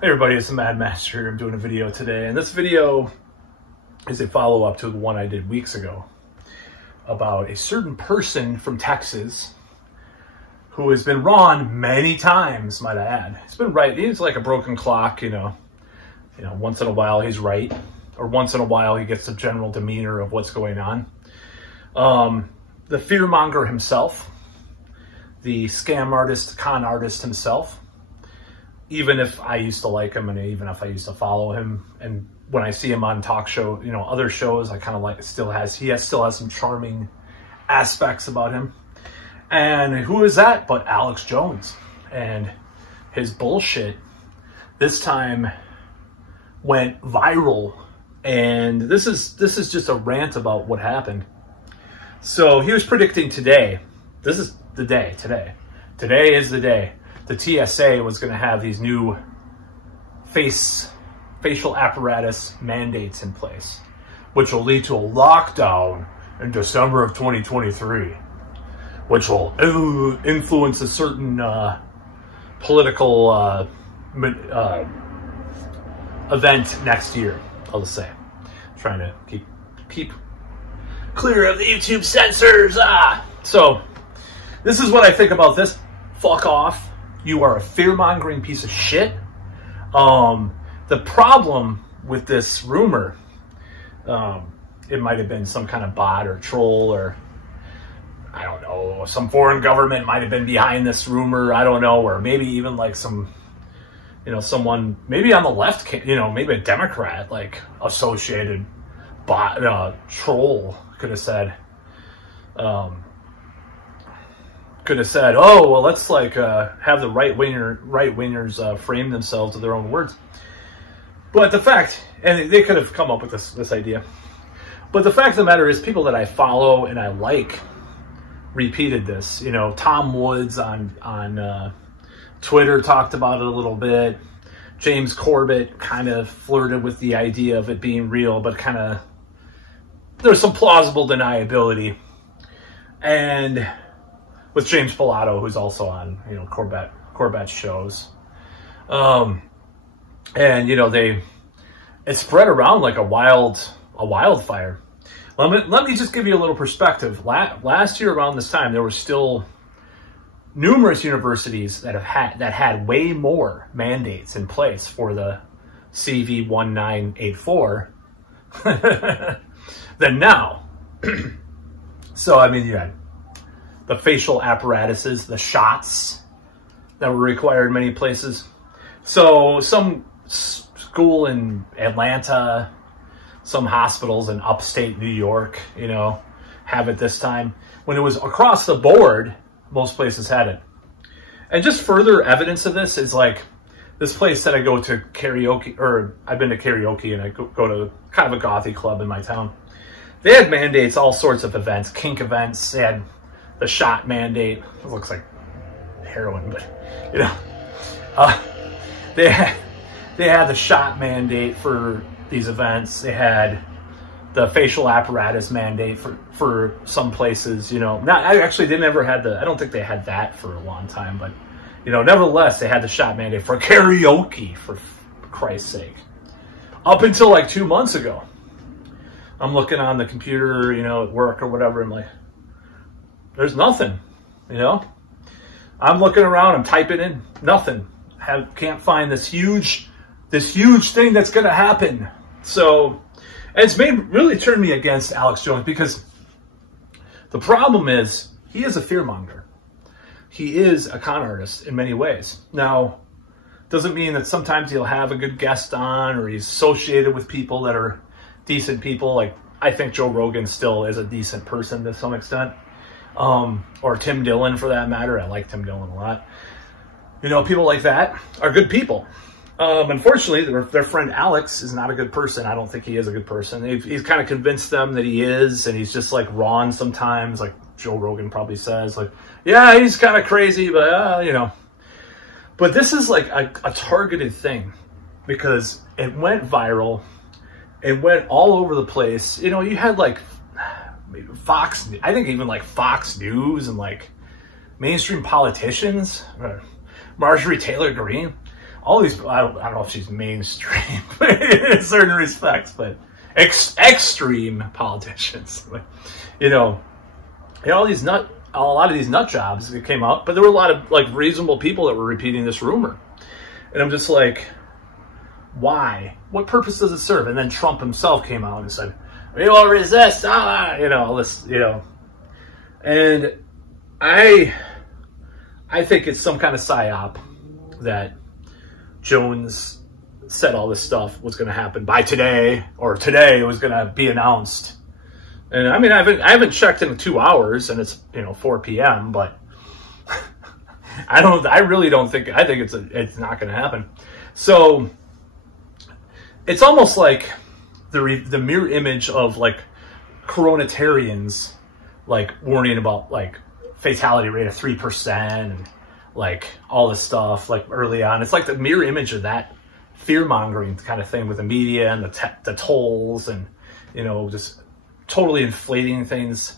Hey everybody, it's the Mad Master here. I'm doing a video today, and this video is a follow-up to the one I did weeks ago about a certain person from Texas who has been wrong many times, might I add. He's been right. He's like a broken clock, you know, once in a while he's right, or once in a while he gets the general demeanor of what's going on. The fearmonger himself, the scam artist, con artist himself. Even if I used to like him, and even if I used to follow him, and when I see him on talk show, other shows, I kind of like, he still has some charming aspects about him. And who is that but Alex Jones? And his bullshit this time went viral. And this is just a rant about what happened. So he was predicting today. This is the day, today. Today is the day. The TSA was going to have these new facial apparatus mandates in place, which will lead to a lockdown in December of 2023, which will influence a certain political event next year, I'll just say. I'm trying to keep clear of the YouTube censors. So this is what I think about this. Fuck off. You are a fear-mongering piece of shit. The problem with this rumor, it might have been some kind of bot or troll, or I don't know, some foreign government might have been behind this rumor. I don't know, or maybe even like some, someone maybe on the left, maybe a Democrat, like associated bot, troll could have said, oh, well, let's like have the right-wingers frame themselves with their own words. But the fact, and they could have come up with this idea, but the fact of the matter is, people that I follow and I like repeated this. Tom Woods on Twitter talked about it a little bit. James Corbett kind of flirted with the idea of it being real, but kind of there's some plausible deniability. And with James Pilato, who's also on, Corbett's shows. And, it spread around like a wildfire. Let me just give you a little perspective. Last year around this time, there were still numerous universities that had way more mandates in place for the CV1984 than now. So, I mean, you had the facial apparatuses, the shots that were required in many places. So some school in Atlanta, some hospitals in upstate New York, have it this time. When it was across the board, most places had it. And just further evidence of this is like this place that I go to karaoke, or I've been to karaoke, and I go to kind of a gothy club in my town. They had mandates, all sorts of events, kink events. They had the shot mandate. It looks like heroin, but they had the shot mandate for these events. They had the facial apparatus mandate for some places. I actually didn't ever had I don't think they had that for a long time, but nevertheless they had the shot mandate for karaoke, for Christ's sake. Up until like 2 months ago, I'm looking on the computer, at work or whatever. I'm like, there's nothing, I'm looking around, I'm typing in, nothing. Can't find this huge thing that's going to happen. So it's really turned me against Alex Jones, because the problem is he is a fearmonger. He is a con artist in many ways. Now, doesn't mean that sometimes he'll have a good guest on, or he's associated with people that are decent people. Like, I think Joe Rogan still is a decent person to some extent. Or Tim Dillon, for that matter. I like Tim Dillon a lot. People like that are good people. Unfortunately, their friend Alex is not a good person. I don't think he is a good person. He's kind of convinced them that he is, and he's just like wrong sometimes, like Joe Rogan probably says, like, yeah, he's kind of crazy, but But this is like a targeted thing, because it went viral. It went all over the place. You had like Fox, I think even like Fox News and like mainstream politicians, Marjorie Taylor Greene, all these, I don't know if she's mainstream in certain respects, but extreme politicians, you know, all these a lot of these nut jobs that came out, but there were a lot of like reasonable people that were repeating this rumor. And I'm just like, why? What purpose does it serve? And then Trump himself came out and said, we will resist, you know, all this, you know. And I think it's some kind of psyop that Jones said all this stuff was going to happen by today, or today it was going to be announced. And I mean, I haven't checked in 2 hours, and it's, you know, 4 p.m., but I really don't think, I think it's not going to happen. So it's almost like the mirror image of like coronatarians, like warning about like fatality rate of 3% and like all this stuff like early on. It's like the mirror image of that fear mongering kind of thing with the media and the tolls, and, you know, just totally inflating things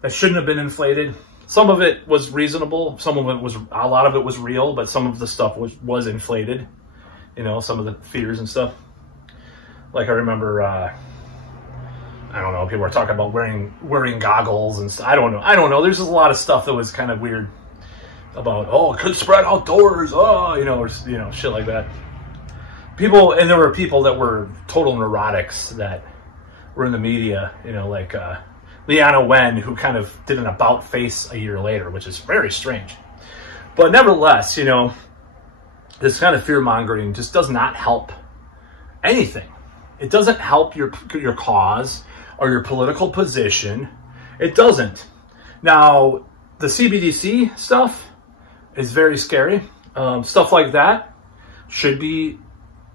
that shouldn't have been inflated. Some of it was reasonable. Some of it was, a lot of it was real, but some of the stuff was inflated, you know, some of the fears and stuff. Like I remember, I don't know, people were talking about wearing goggles and stuff. I don't know. There's just a lot of stuff that was kind of weird about, oh, it could spread outdoors, oh, you know, or, you know, shit like that. People, and there were people that were total neurotics that were in the media, you know, like Leana Wen, who kind of did an about face a year later, which is very strange. But nevertheless, you know, this kind of fear mongering just does not help anything. It doesn't help your cause or your political position. It doesn't. Now, the CBDC stuff is very scary. Stuff like that should be,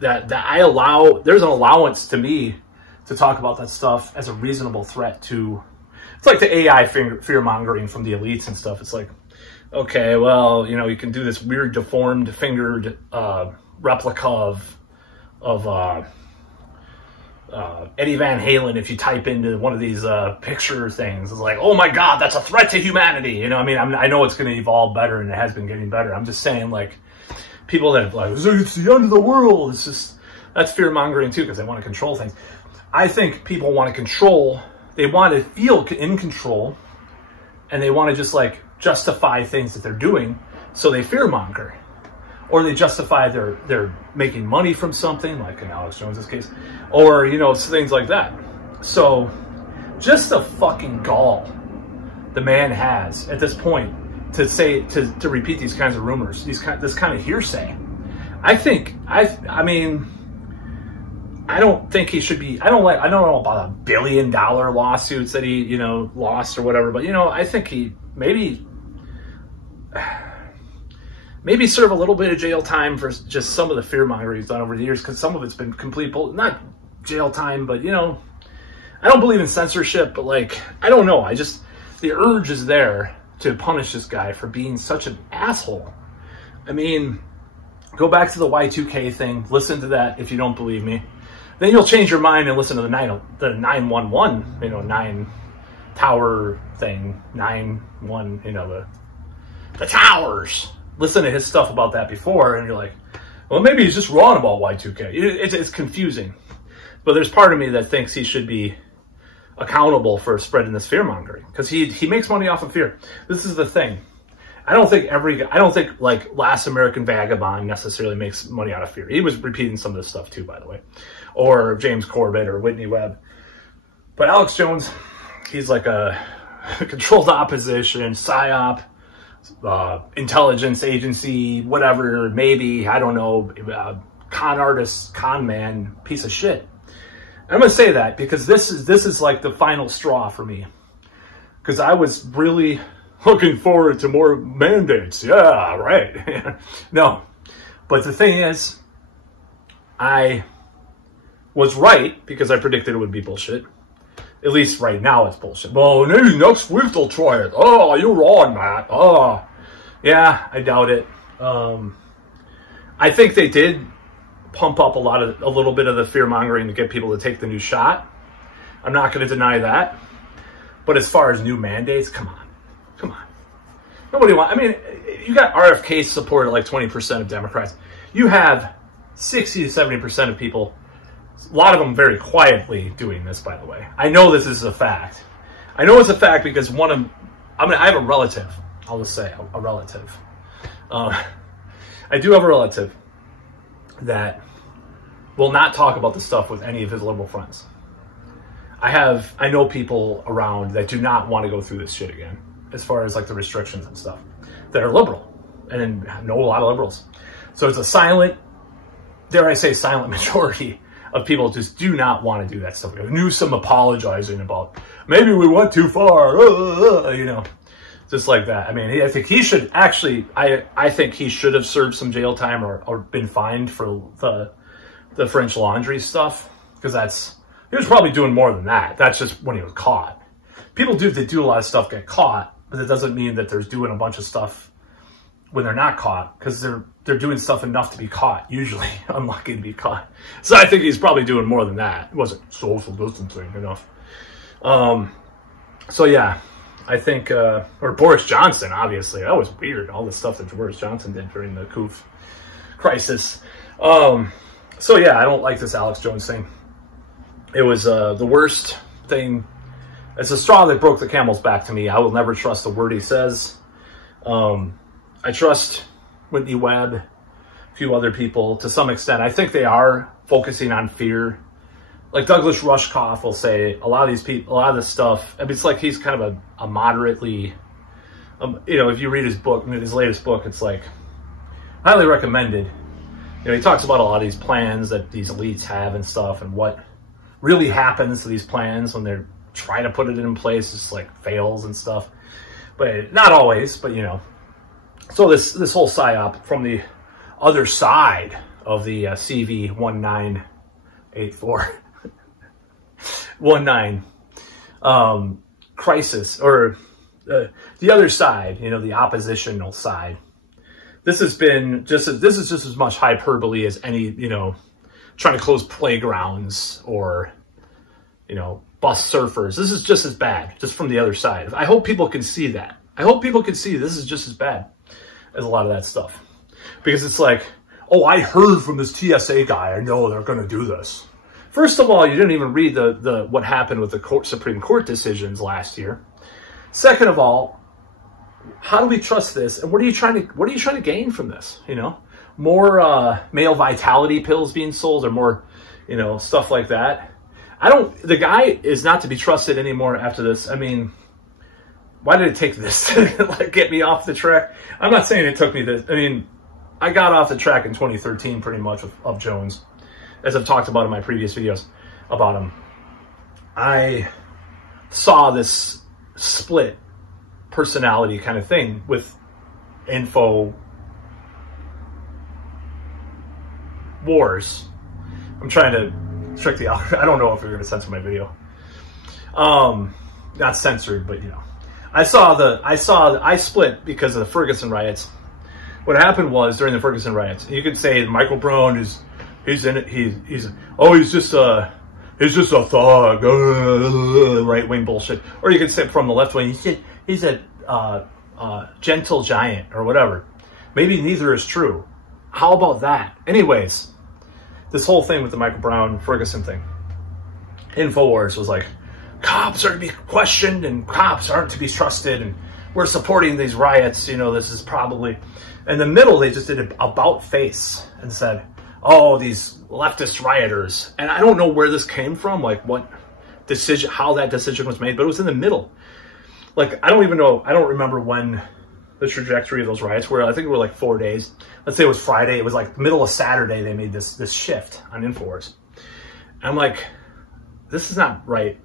that I allow, there's an allowance to me to talk about that stuff as a reasonable threat to, it's like the AI fear mongering from the elites and stuff. It's like, okay, well, you know, you can do this weird deformed fingered replica of Eddie Van Halen if you type into one of these picture things. It's like, oh my God, that's a threat to humanity. You know, I mean, I know it's going to evolve better, and it has been getting better. I'm just saying, like, people that like, it's the end of the world. It's just, that's fear mongering too, because they want to control things. I think people want to control, they want to feel in control, and they want to just like justify things that they're doing. So they fear monger. Or they justify they're making money from something, like in Alex Jones's case, or, you know, things like that. So just the fucking gall the man has at this point to say, to repeat these kinds of rumors, this kind of hearsay. I mean, I don't think he should be, I don't know about $1 billion lawsuits that he, you know, lost or whatever, but, you know, I think he maybe serve a little bit of jail time for just some of the fear mongering he's done over the years, because some of it's been complete not jail time, but, you know, I don't believe in censorship, but like, I don't know. The urge is there to punish this guy for being such an asshole. I mean, go back to the Y2K thing, listen to that if you don't believe me. Then you'll change your mind and listen to the 911, you know, 9 tower thing, 9-1, you know, the towers. Listen to his stuff about that before, and you're like, well, maybe he's just wrong about Y2K. It's confusing. But there's part of me that thinks he should be accountable for spreading this fear mongering, because he makes money off of fear. This is the thing. I don't think like Last American Vagabond necessarily makes money out of fear. He was repeating some of this stuff too, by the way, or James Corbett or Whitney Webb. But Alex Jones, he's like a controlled opposition, PSYOP, intelligence agency, whatever, maybe, I don't know, con artist, con man, piece of shit. And I'm gonna say that because this is like the final straw for me, because I was really looking forward to more mandates. Yeah, right. No, but the thing is, I was right because I predicted it would be bullshit. At least right now it's bullshit. Well, maybe next week they'll try it. Oh, you're wrong, Matt. Oh, yeah, I doubt it. I think they did pump up a little bit of the fear mongering to get people to take the new shot. I'm not going to deny that. But as far as new mandates, come on. Nobody wants, I mean, you got RFK support at like 20% of Democrats. You have 60 to 70% of people, a lot of them very quietly doing this, by the way. I know this is a fact. I know it's a fact because I have a relative. I'll just say a relative. I do have a relative that will not talk about the stuff with any of his liberal friends. I know people around that do not want to go through this shit again, as far as like the restrictions and stuff, that are liberal, and I know a lot of liberals. So it's a silent, dare I say, silent majority of people just do not want to do that stuff. Newsom apologizing about, maybe we went too far, you know, just like that. I mean, I think he should actually, I think he should have served some jail time or been fined for the French Laundry stuff, because he was probably doing more than that. That's just when he was caught. People that do a lot of stuff get caught, but that doesn't mean that they're doing a bunch of stuff when they're not caught, because they're doing stuff enough to be caught, usually unlucky to be caught. So I think he's probably doing more than that. It wasn't social distancing enough. So yeah, I think, or Boris Johnson, obviously, that was weird. All the stuff that Boris Johnson did during the coup crisis. So yeah, I don't like this Alex Jones thing. It was the worst thing. It's a straw that broke the camel's back to me. I will never trust a word he says. I trust Whitney Webb, a few other people to some extent. I think they are focusing on fear. Like Douglas Rushkoff will say, a lot of these people, a lot of this stuff, I mean, it's like he's kind of a moderately, you know, if you read his book, his latest book, it's like highly recommended. You know, he talks about a lot of these plans that these elites have and stuff, and what really happens to these plans when they're trying to put it in place, just like fails and stuff. But not always, but you know. So this whole psyop from the other side of the CV 1984 crisis, or the other side, you know, the oppositional side. This is just as much hyperbole as any, you know, trying to close playgrounds or, you know, bus surfers. This is just as bad, just from the other side. I hope people can see that. I hope people can see this is just as bad as a lot of that stuff. Because it's like, oh, I heard from this TSA guy, I know they're going to do this. First of all, you didn't even read what happened with the Supreme Court decisions last year. Second of all, how do we trust this? And what are you trying to gain from this? You know, more male vitality pills being sold, or more, you know, stuff like that. The guy is not to be trusted anymore after this. I mean, why did it take this to like get me off the track? I'm not saying it took me this. I mean, I got off the track in 2013 pretty much of Jones, as I've talked about in my previous videos about him. I saw this split personality kind of thing with info wars. I'm trying to trick the algorithm. I don't know if you're going to censor my video. Not censored, but you know. I split because of the Ferguson riots. What happened was during the Ferguson riots, you could say Michael Brown he's in it. He's just a thug, right wing bullshit. Or you could say from the left wing, he's a gentle giant or whatever. Maybe neither is true. How about that? Anyways, this whole thing with the Michael Brown Ferguson thing, InfoWars was like, cops are to be questioned and cops aren't to be trusted, and we're supporting these riots. You know, this is probably, in the middle, they just did an about face and said, oh, these leftist rioters. And I don't know where this came from, like what decision, how that decision was made, but it was in the middle. Like, I don't even know, I don't remember when the trajectory of those riots were. I think it were like 4 days. Let's say it was Friday. It was like the middle of Saturday they made this shift on InfoWars. And I'm like, this is not right.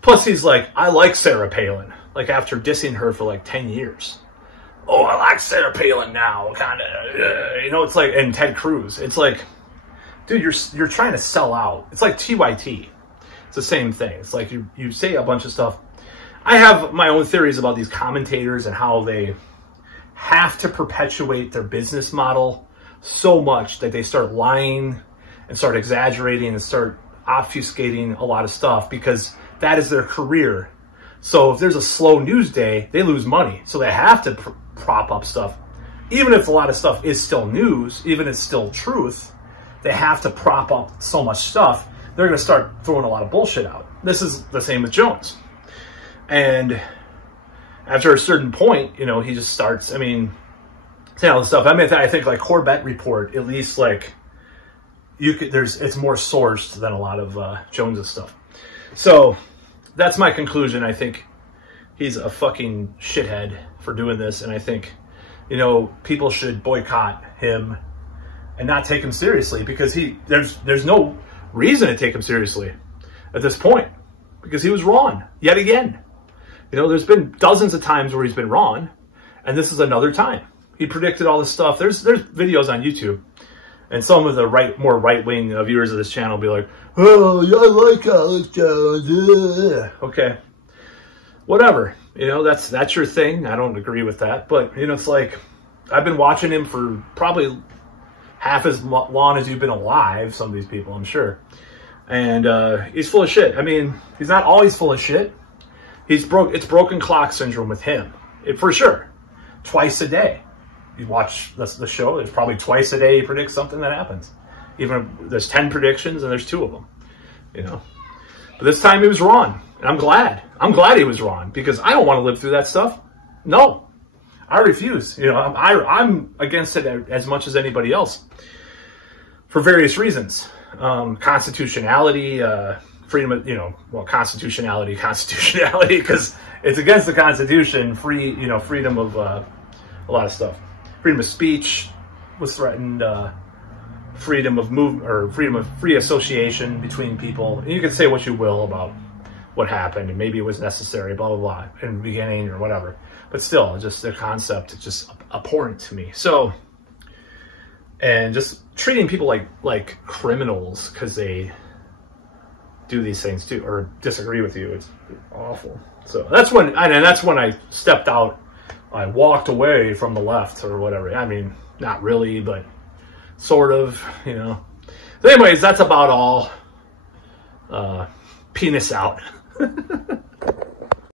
Plus, he's like, I like Sarah Palin. Like, after dissing her for like 10 years. Oh, I like Sarah Palin now, kind of. You know, it's like, and Ted Cruz. It's like, dude, you're trying to sell out. It's like TYT. It's the same thing. It's like you say a bunch of stuff. I have my own theories about these commentators and how they have to perpetuate their business model so much that they start lying and start exaggerating and start obfuscating a lot of stuff, because that is their career. So if there's a slow news day, they lose money. So they have to prop up stuff even if a lot of stuff is still news, even if it's still truth, they have to prop up so much stuff. They're going to start throwing a lot of bullshit out. This is the same with Jones. And after a certain point, you know, he just starts, I mean, saying all this stuff. I mean, I think like Corbett Report, at least like it's more sourced than a lot of Jones's stuff. So that's my conclusion. I think he's a fucking shithead for doing this. And I think, you know, people should boycott him and not take him seriously, because there's no reason to take him seriously at this point, because he was wrong yet again. You know, there's been dozens of times where he's been wrong, and this is another time. He predicted all this stuff. There's videos on YouTube, and some of the more right-wing viewers of this channel will be like, oh, I like Alex Jones. Okay, whatever. You know, that's your thing. I don't agree with that, but you know, it's like I've been watching him for probably half as long as you've been alive, some of these people, I'm sure. And he's full of shit. I mean, he's not always full of shit. It's broken clock syndrome with him, for sure. Twice a day. You watch the show, there's probably twice a day he predicts something that happens. Even if there's 10 predictions and there's 2 of them, you know. But this time he was wrong, and I'm glad. I'm glad he was wrong, because I don't want to live through that stuff. No. I refuse. You know, I'm against it as much as anybody else for various reasons. Constitutionality, freedom of, you know, well, constitutionality, because it's against the Constitution. Freedom of a lot of stuff. Freedom of speech was threatened. Freedom of movement, or freedom of free association between people. And you can say what you will about what happened, and maybe it was necessary, blah, blah, blah, in the beginning or whatever. But still, just the concept is just abhorrent to me. So, and just treating people like criminals because they do these things too, or disagree with you, it's awful. So that's when I stepped out. I walked away from the left or whatever. I mean, not really, but sort of, you know. So anyways, that's about all. Penis out.